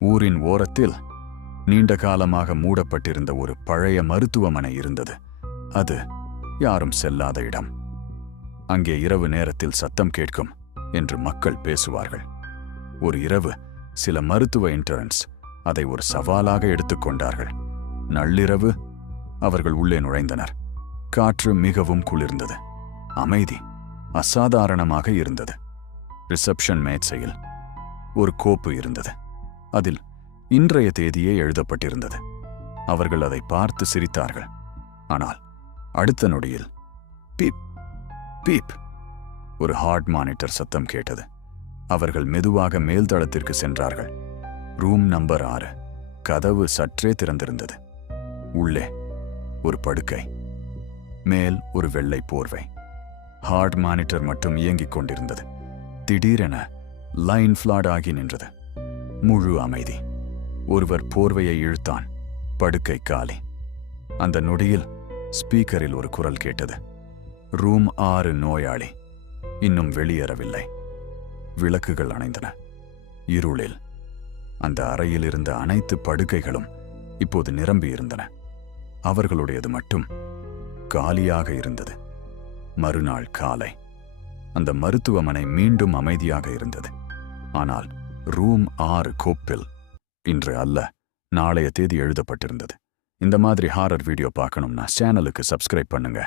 ஊரின் ஓரத்தில் நீண்ட காலமாக மூடப்பட்டிருந்த ஒரு பழைய மருத்துவமனை இருந்தது. அது யாரும் செல்லாத இடம். அங்கே இரவு நேரத்தில் சத்தம் கேட்கும் என்று மக்கள் பேசுவார்கள். ஒரு இரவு சில மருத்துவ இன்டர்ன்ஸ் அதை ஒரு சவாலாக எடுத்துக்கொண்டார்கள். நள்ளிரவு அவர்கள் உள்ளே நுழைந்தனர். காற்று மிகவும் குளிர்ந்தது. அமைதி அசாதாரணமாக இருந்தது. ரிசப்ஷன் மேசையில் ஒரு கோப்பு இருந்தது. அதில் இன்றைய தேதியே எழுதப்பட்டிருந்தது. அவர்கள் அதை பார்த்து சிரித்தார்கள். ஆனால் அடுத்த நொடியில் பீப் பீப் ஒரு ஹார்ட் மானிட்டர் சத்தம் கேட்டது. அவர்கள் மெதுவாக மேல்தளத்திற்கு சென்றார்கள். Room number 6. கதவு சற்றே திறந்திருந்தது. உள்ளே ஒரு படுக்கை, மேல் ஒரு வெள்ளை போர்வை. ஹார்ட் மானிட்டர் மட்டும் இயங்கிக் கொண்டிருந்தது. திடீரென லைன் ஃபிளாட் ஆகி நின்றது. முழு அமைதி. ஒருவர் போர்வையை இழுத்தான். படுக்கை காலி. அந்த நொடியில் ஸ்பீக்கரில் ஒரு குரல் கேட்டது. ரூம் 6 நோயாளி இன்னும் வெளியேறவில்லை. விளக்குகள் அணைந்தன. இருளில் அந்த அறையில் இருந்த அனைத்து படுக்கைகளும் இப்போது நிரம்பியிருந்தன. அவர்களுடையது மட்டும் காலியாக இருந்தது. மறுநாள் காலை அந்த மருத்துவமனை மீண்டும் அமைதியாக இருந்தது. ஆனால் ரூம் 6 கோப்பில் இன்று அல்ல, நாளைய தேதி எழுதப்பட்டிருந்தது. இந்த மாதிரி ஹாரர் வீடியோ பார்க்கணும்னா சேனலுக்கு சப்ஸ்கிரைப் பண்ணுங்க.